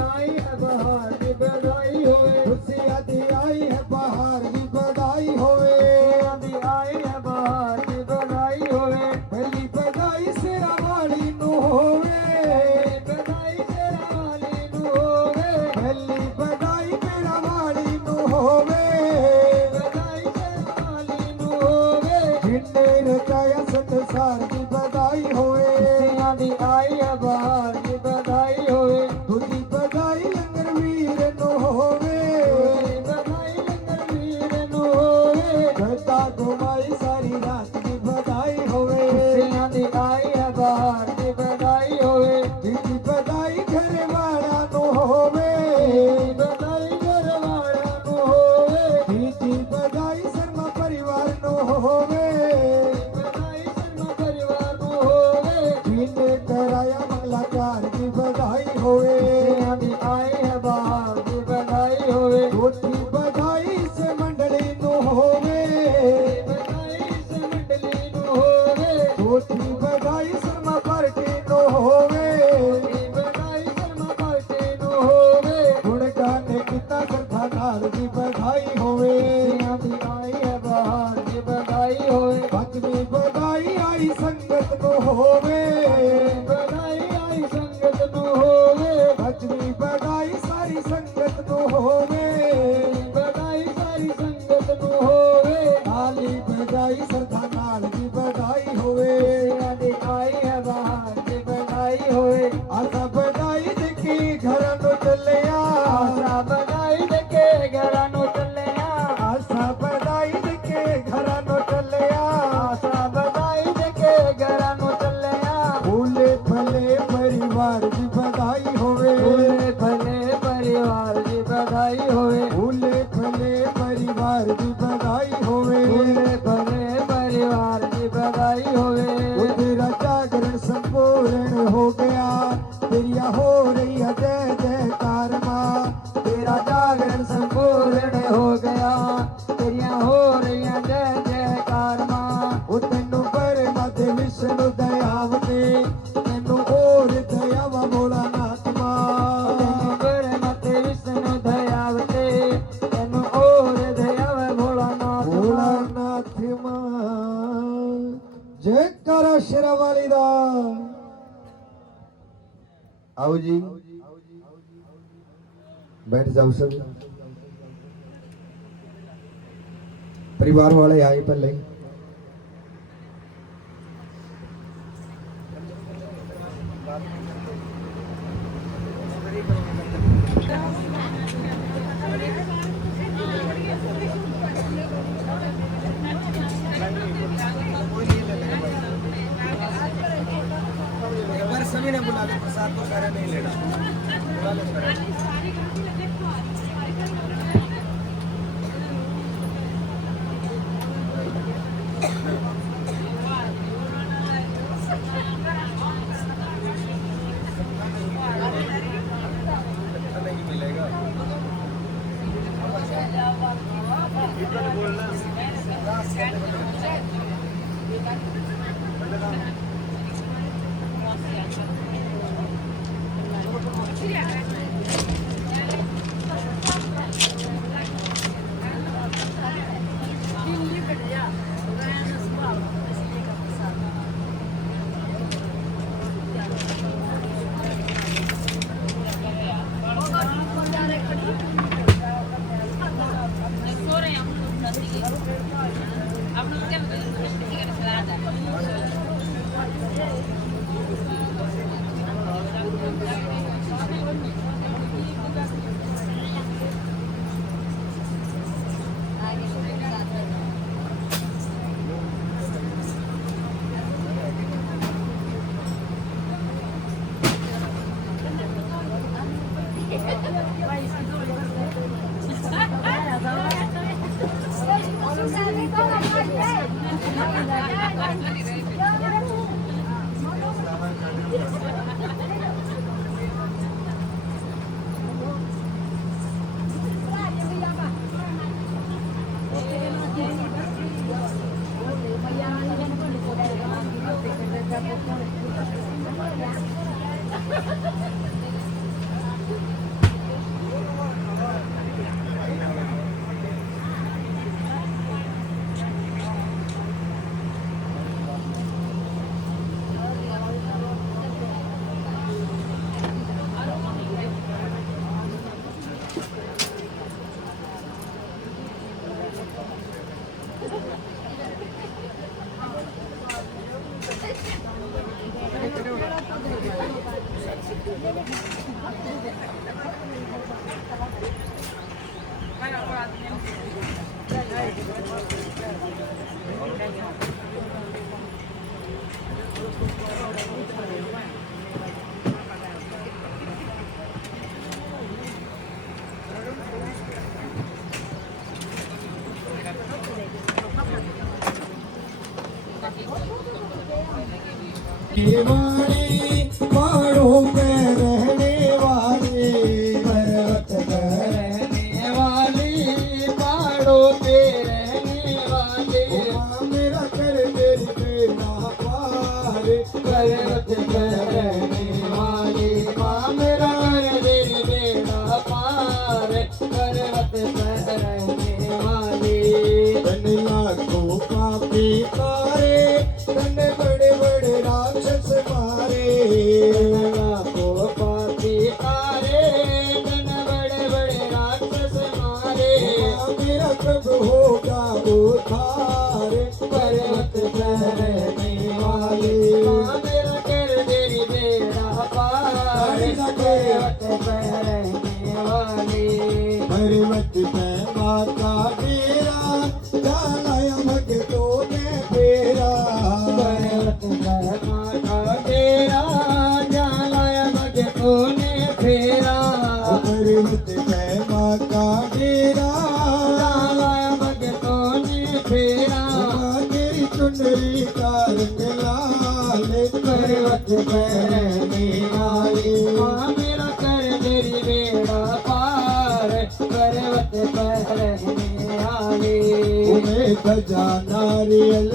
आई है बाहर की बधाई होए खुशियाँ आई है बाहर की बधाई होए आई है बाहर की बधाई होए पहली बधाई सिरा वाली नु होवे बधाई तेरा वाली नु होवे पहली बधाई मेरा वाली नु होवे बधाई तेरा वाली नु होवे जिन्ने रचाया संसार की बधाई होए खुशियाँ दी आई है बाहर की बधाई होए तुझी बधाई लंगर वीर नु होवे बधाई लंगर पंचमी बधाई आई संगत नु होवे, बधाई आई संगत नु होवे, पंचमी बधाई सारी संगत नु होवे, बधाई सारी संगत नु होवे, ताली बजाई सरधा नाल दी बधाई होवे, दिखाई है बाहर दी बधाई होवे, आशा बधाई दिखी घर नु चलिया, आशा बधाई दिखे घर नु चलिया, आशा बधाई दिखे घर नु चलिया, आशा बधाई दिखे घर नु चलिया, भूले भले परिवार दी बधाई होवे, भूले भले परिवार दी बधाई होवे, भूले भले परिवार दी बधाई होवे, भूले भले परिवार दी बधाई होवे, तेरा जागरण संपूर्ण हो गया, तेरिया हो रही है जय जयकार माँ, तेरा जागरण संपूर्ण हो गया, तेरिया हो रही है जय जयकार माँ, वो तेनू पर मध्य विष्णु दयावते, तेनू और दयावा भोलानाथ माँ, तेनू पर मध्य विष्णु दयावते, तेनू और दयावा भोलानाथ भोलानाथ माँ, जयकारा शेरावाली दा। आओ जी बैठ जाओ सब, परिवार वाले आए पहले। सभी ने बुला लिया, प्रसाद तो सारा नहीं लेना, बुला लो सारा। वाले पहाड़ों पे रहने वाले, पर्वत पे रहने वाले, पहाड़ों पे रहने वाले, मेरा कर मेरी बेड़ा पार, पर्वत पे रहने वाले, मेरा कर मेरी बेड़ा पार, पर्वत पे रहने वाले, बन लाखों पापी तारे माता तेरा जालाया भगतो ने फेरा पर्वत पे माता तेरा जालाया भगतो ने फेरा तेरी चुनरी का रंग लाल पर्वत पे निहाली माँ मेरा कर तेरी बेड़ा पार पर्वत पे रहने आली तुम्हें खजाना रियल